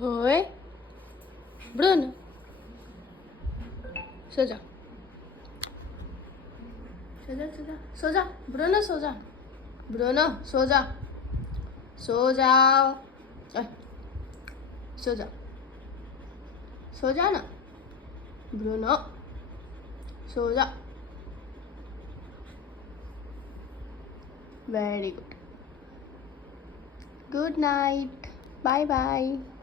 ओए Bruno, सो जा सो जा सो जा सो जा ब्रूनो सो जा ब्रूनो सो जा सो जाओ सो जा ना ब्रूनो सो जा very good good night bye bye